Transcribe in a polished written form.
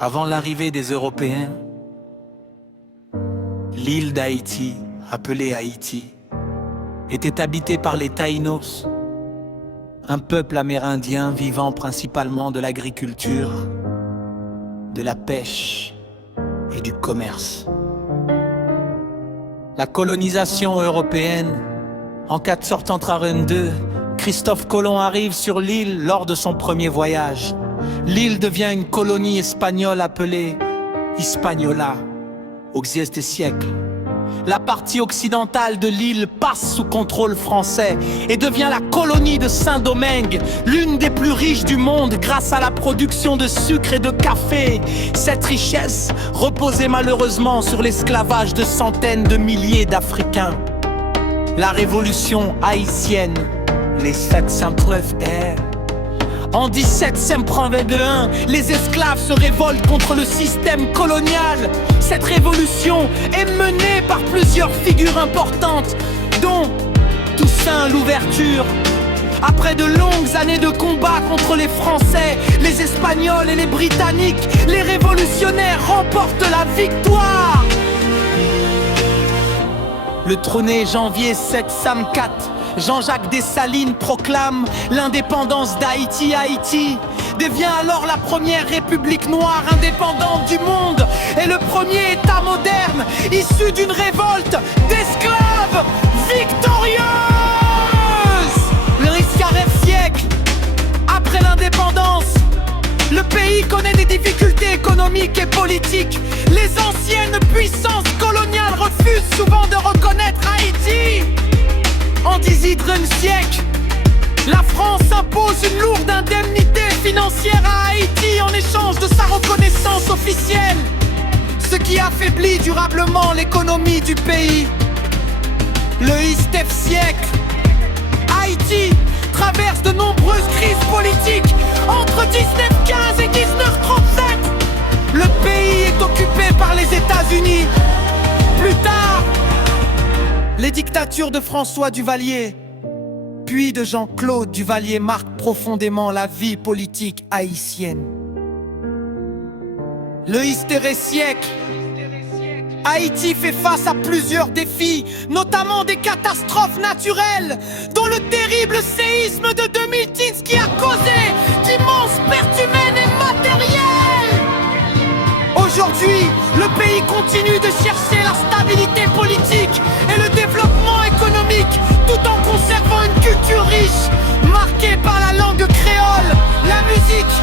Avant l'arrivée des Européens, l'île d'Haïti, appelée Haïti, était habitée par les Taïnos, un peuple amérindien vivant principalement de l'agriculture, de la pêche et du commerce. La colonisation européenne, en 1432, Christophe Colomb arrive sur l'île lors de son premier voyage. L'île devient une colonie espagnole appelée Hispaniola au XVIe siècle. La partie occidentale de l'île passe sous contrôle français et devient la colonie de Saint-Domingue, l'une des plus riches du monde grâce à la production de sucre et de café. Cette richesse reposait malheureusement sur l'esclavage de centaines de milliers d'Africains. La révolution haïtienne, les 709 R. En 1781, les esclaves se révoltent contre le système colonial. Cette révolution est menée par plusieurs figures importantes, dont Toussaint Louverture. Après de longues années de combat contre les Français, les Espagnols et les Britanniques, les révolutionnaires remportent la victoire. Le trôné janvier 704, Jean-Jacques Dessalines proclame l'indépendance d'Haïti. Haïti devient alors la première république noire indépendante du monde et le premier État moderne issu d'une révolte d'esclaves victorieuse. Le risque siècle après l'indépendance, le pays connaît des difficultés économiques et politiques. Les anciennes puissances coloniales refusent souvent de reconnaître Haïti. En 18e siècle, la France impose une lourde indemnité financière à Haïti en échange de sa reconnaissance officielle, ce qui affaiblit durablement l'économie du pays. Le 19e siècle, Haïti traverse de nombreuses crises politiques. Entre 1915 et 1937, le pays est occupé par les États-Unis. Plus tard, les dictatures de François Duvalier, puis de Jean-Claude Duvalier marquent profondément la vie politique haïtienne. Le XXe siècle, Haïti fait face à plusieurs défis, notamment des catastrophes naturelles, dont le terrible séisme de 2010 qui a causé d'immenses pertes humaines et matérielles. Aujourd'hui, le pays continue de chercher la stabilité politique et le développement économique, tout en conservant une culture riche, marquée par la langue créole, la musique